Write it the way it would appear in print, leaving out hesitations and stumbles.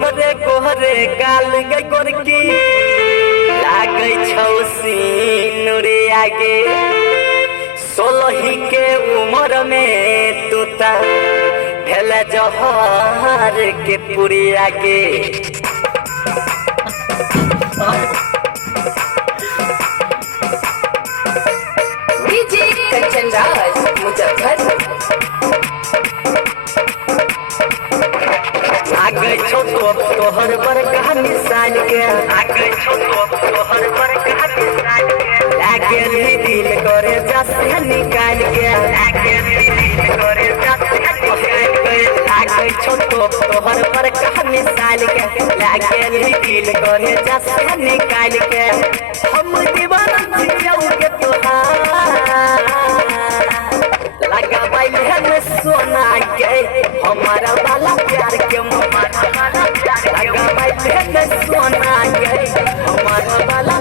गोरे गोरे गाल गई गोरकी लागे छौसी नुरे आगे 16 के उम्र में तूता ढेला जहर के पूरी आगे डीजे कंचन राज मुजफ्फरपुर आगे छो तोहर पर कहानी साल के आगे छो तोहर पर कहानी साल के लागे दिल करे जैसे निकाल के लागे दिल करे जैसे निकाल के आगे छो तोहर पर कहानी साल के लागे दिल करे जैसे निकाल के हम दीवाना जाऊंगे तोहार लगा भाई है सोना के हमारा वाला प्यार के हमारा वाला प्यार लगा भाई है सोना के हमारा वाला